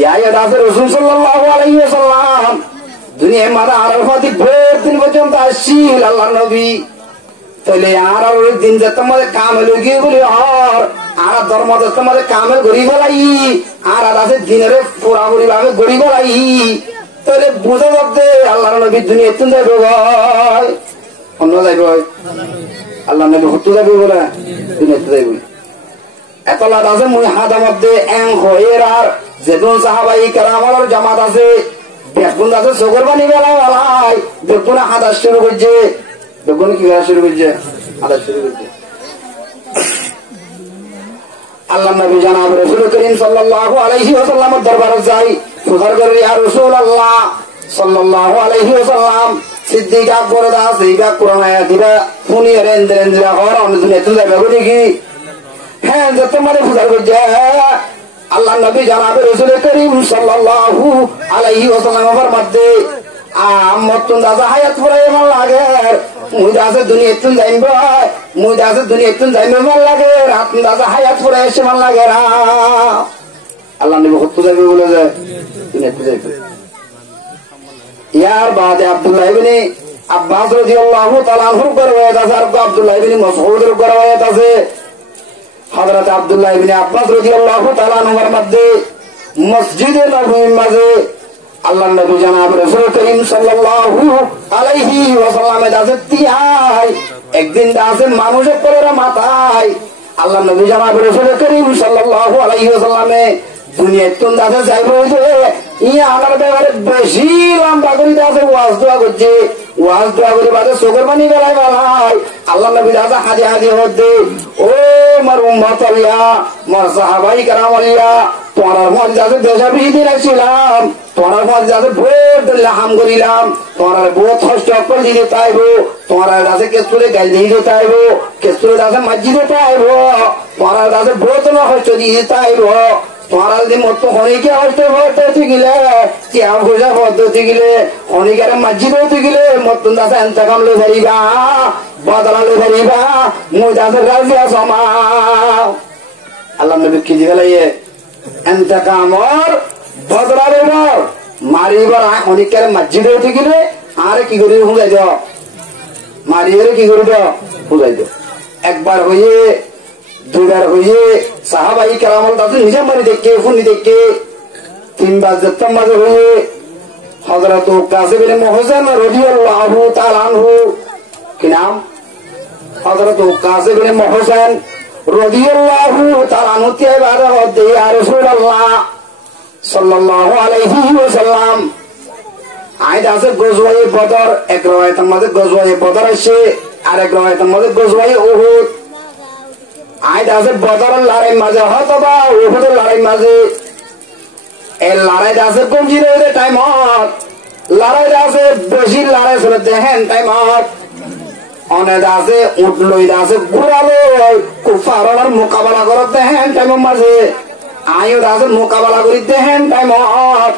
ইয়া দাসে রাসূল সাল্লাল্লাহু আলাইহি ওয়াসাল্লাম দুনিয়ায় মারা আরাফাতি ভোর দিন পর্যন্ত আসছিল আল্লাহর নবী। তাহলে আর ওই দিন যে তোমাদের কামে লগিয়ে বলি আর ধর্ম তোমাদের কামে গড়ি ফেলাই আর আছে দিনের পুরাপুরি ভাবে গড়ি ফেলাই। তাহলে বুঝা যাবে আল্লাহর নবী দুনিয়া তুন যাইব ভাই অন্য যাইব আল্লাহ নবী হত্যু যাবে বলে দুনিয়া যাইব। এত লাভ আছে মুই হাতের মধ্যে এং হয়ের আর যেগুন সাহাবাই কেরামার জামাত আছে দেখুন আছে চোখের পানি বেলা বেলায় দেখুন হাতার শুরু করছে দেখুন কি শুরু করছে হাতার শুরু করছে। আল্লাহ নবী জানাব রাসূল করিম সাল্লাল্লাহু আলাইহি ওয়াসাল্লামের দরবারে যাই সুগার করে ইয়া রাসূলুল্লাহ সাল্লাল্লাহু আলাইহি ওয়াসাল্লাম সিদ্দিক আকবর দাস এইবা কোরআন আয়াত দিবা শুনি রেন্দ্রা হর আমি দুনিয়া তুই যাবে বলি কি হ্যাঁ যে তোমারে ফুজার করছে। আল্লাহ নবী জানাবে রাসূল করিম সাল্লাল্লাহু আলাইহি ওয়াসাল্লামের মধ্যে আমতুন দাদা হায়াত পড়ে ভাল লাগে মুই দাসে দুনিয়া তুই যাইব মুই দাসে দুনিয়া তুই যাইব ভাল লাগে রাত দাদা হায়াত পড়ে এসে ভাল লাগে রা আল্লাহ নবী হত্যা যাবে বলে যে দুনিয়া তুই যাইব। ইয়ার বাদে আব্দুল্লাহ ইবনে আব্বাস রাদিয়াল্লাহু তাআলা আনহুর রওয়ায়াত আছে আর আব্দুল্লাহ ইবনে মাসউদের রওয়ায়াত আছে। হযরত আব্দুল্লাহ ইবনে আব্বাস রাদিয়াল্লাহু তাআলা আনহুর মধ্যে মসজিদে নববীর মাঝে আল্লাহর নবী জনাব রাসূল করিম সাল্লাল্লাহু আলাইহি ওয়াসাল্লামের দাসে তিয়াই একদিন দাসে মানুষের পরে মাথায় আল্লাহর নবী জনাব রাসূল করিম সাল্লাল্লাহু আলাইহি ওয়াসাল্লামে দুনিয়ার তুন দাসে যাইব যে ইয়া আমার ব্যাপারে বেশি লম্বা করে দাসে ওয়াজ দোয়া করছে ওয়াজ দোয়া করে বাদে চোখের পানি বেলায় বেলায় আল্লাহর নবী দাসে হাজি হাজি হতে ও আমার উম্মত আলিয়া আমার সাহাবাই কেরাম আলিয়া তোমার মধ্যে আছে দেশা বিধি রাখছিলাম তোমার মধ্যে আছে ভোট দিলে হাম করিলাম তোমার বহুত কষ্ট করে দিতে চাইবো তোমার কাছে কেসুরে গাল দিয়ে দিতে চাইবো কেসুরে কাছে মাজি দিতে চাইবো তোমার কাছে বহুত কষ্ট দিয়ে চাইবো তোমার যদি মতো অনেকে হয়তো হতে গেলে চেয়া পয়সা পদ্ধতি গেলে অনেকের মাজি হতে গেলে মতন দাসে এন্তকাম লে ধরিবা বদলা লে ধরিবা মুই দাসের রাজি আসমা আল্লাহ নবী কি দিলাইয়ে এন্তকামর বদলা লেবার মারিবার অনেকের মাজি হতে গেলে আর কি করি বুঝাই দাও মারিয়ে কি করে দাও বুঝাই দাও। একবার হয়ে দুইবার হয়ে সাহাবাই কেরামল দাদু নিজে মারি দেখে ফুনি দেখে তিনবার যেতাম মাঝে হয়ে হযরত কাসিম ইবনে মুহসিন রাদিয়াল্লাহু তাআলা আনহু কি নাম হযরত কাসিম ইবনে মুহসিন রাদিয়াল্লাহু তাআলা আনহু এবারে হতে ইয়া রাসূলুল্লাহ সাল্লাল্লাহু আলাইহি ওয়াসাল্লাম আইদ আছে গজওয়ে বদর এক রওয়ায়াতের মধ্যে গজওয়ে বদর আছে আর এক রওয়ায়াতের মধ্যে গজওয়ে উহুদ আইদ আছে বদরের লড়াই মাঝে হয়তো বা উহুদের লড়াই মাঝে এই লড়াই আছে কোন জিরোর টাইমত লড়াই আছে বেশি লড়াই চলে দেখেন টাইমত অনেক আছে উঠ লই আছে ঘুরালো কুফারের মোকাবেলা করে দেখেন টাইমের মাঝে আয়ুর আছে মোকাবেলা করি দেখেন টাইমত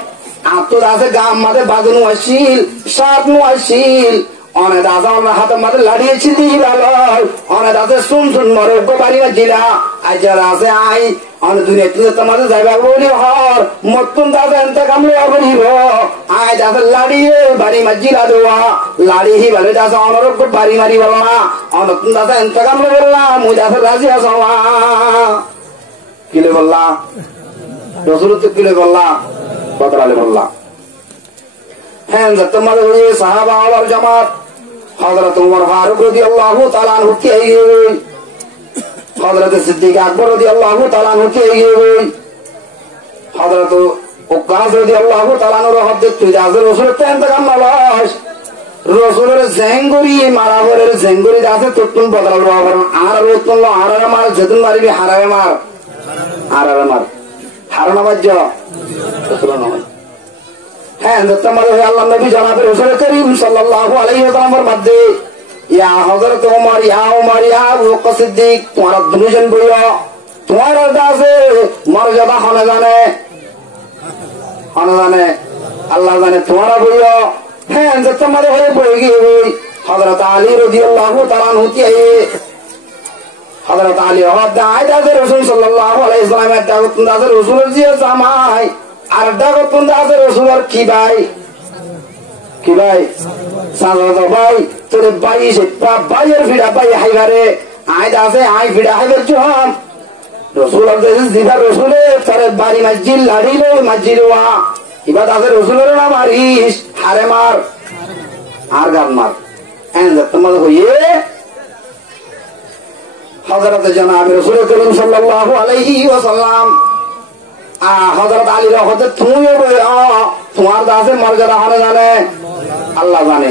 আত্মর আছে গাম মাঝে বাঁধনু আসিল সাতনু আসিল অনেক আছে আমার হাতের মাঝে লাড়িয়েছি অনেক আছে শুন শুন মরে বাড়ি জিরা আই যারা আছে আই অনেক দুনিয়া তোমাদের যাইবা বলি হর মতন দাদা এনতে কামলে বলিব আই দাদা লাড়িয়ে বাড়ি মাজিরা দেওয়া লাড়ি হি বাড়ি দাদা অনর বাড়ি মারি বললা অনতুন দাদা এনতে কামলে বললাম মুই দাদা রাজি আসা কিলে বললা রসুল তো কিলে বললা বদরালে বললা হ্যাঁ তোমাদের হয়ে সাহাবা আওয়ার জামাত হযরত উমর ফারুক রাদিয়াল্লাহু তাআলা আনহু কে হযরত সিদ্দিক আকবর রাদিয়াল্লাহু তাআলা আনহু কে হযরত উকাস রাদিয়াল্লাহু তাআলা আনহু হদ্দে তুই আজর রাসূলের ইন্তকাম নলাস রাসূলের জেঙ্গুরি মারাবরের জেঙ্গুরি আছে তুতুন বদলাল রাবর আর রতুল আরার মার যেদিন মারিবি হারারে মার আরারে মার হারানা বাজ্য রাসূল নয়। হ্যাঁ তোমাদের আল্লাহ নবী জনাবে রাসূল করিম সাল্লাল্লাহু আলাইহি ওয়াসাল্লামের মধ্যে ইয়া হযরত ওমর ইয়া আবু বকর সিদ্দিক তোমরা দুজন বইও তোমার দাসে মর্যাদা হনে জানে আল্লাহ জানে তোমরা বইও। হ্যাঁ তোমাদের হয়ে বই গিয়ে হযরত আলী রাদিয়াল্লাহু তাআলা আনহু হযরত আলী হদা আইদা রাসূল সাল্লাল্লাহু আলাইহি ওয়াসাল্লামের দাওয়াত দাসে রাসূলের জিয়া জামাই আর ডাকত বন্ধু আছে রসুলের কি ভাই সাজাতো ভাই তোর ভাই সেটা ভাইয়ের ভিড়া ভাই হাইবারে আয় আছে আয় ভিড়া হাইবার চুহাম রসুল দিবার রসুলে তোর বাড়ি মসজিদ লাড়িল মসজিদ ওয়া এবার আছে রসুলের নাম মারিস হারে মার আর গান মার তোমার হইয়ে হযরত জনাব রাসূল করিম সাল্লাল্লাহু আলাইহি ওয়াসাল্লাম হযরত আলী রহমতে তুমিও তোমার দাসের মর্যাদা হলে জানে আল্লাহ জানে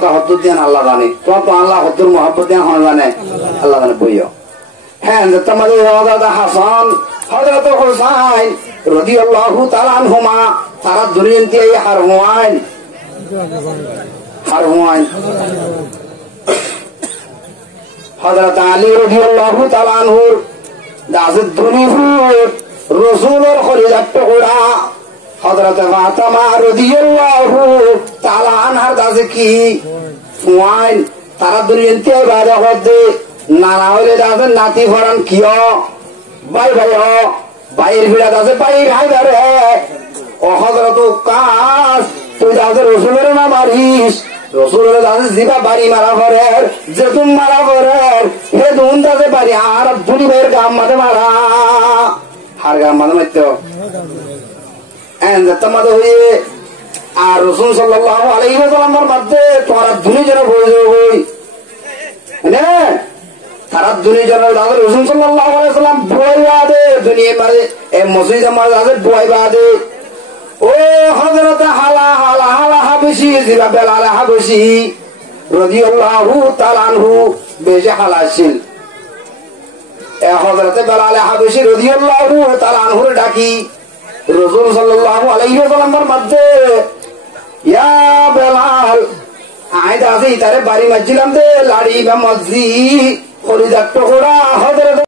তো হদ্দুর দেন আল্লাহ জানে তো আল্লাহ হদ্দুর মহব্বত দেন হলে জানে আল্লাহ জানে বইও হ্যাঁ তোমাদের হযরত হাসান হযরত হুসাইন রাদিয়াল্লাহু তাআলা আনহুমা তারা দুনিয়াতে হার হওয়ান হযরত আলী রাদিয়াল্লাহু তাআলা আনহুর দাসের দুনিয়ার রসুলের খলিজার টুকরা হযরত ফাতেমা রাদিয়াল্লাহু তাআলা আনহার দাসে কি ফুয়াইন তারা দুনিয়াতে বাইরে হতে নানা হইলে দাসের নাতি ফরান কিয় ভাই ভাইয়ের ভিড়া দাসে ভাই ভাই ধরে ও হযরত কাস তুই দাসের রসুলের নাম মারিস রসুলের দাসে জিবা বাড়ি মারা ফরের যে তুম মারা ফরের হে দুন দাসে বাড়ি আর দুনি ভাইয়ের গাম মাঝে মারা হার গাম মাঝে মারতো তোমাদের হয়ে আর রসুল সাল্লাল্লাহু আলাইহি ওয়াসাল্লামের মধ্যে তোরা দুনি যেন বই তারা দুনি যেন রসুল সাল্লাল্লাহু আলাইহি ওয়াসাল্লাম বইবা দে দুনিয়ার মাঝে মসজিদের মাঝে বইবা দে ও হযরত হালা হাবশি জিবা বেলাল হাবশি রাদিয়াল্লাহু তাআলা আনহু বেশি হালাশিল হযরত বেলাল হাবশি রাদিয়াল্লাহু তাআলা আনহুর ডাকি রাসূল সাল্লাল্লাহু আলাইহি ওয়াসাল্লামের মধ্যে ইয়া বেলাল আয় দাসি তারে বাড়ি মসজিলাম দে লাড়ি বা মসজিদ খলিজাত টুকরা হযরত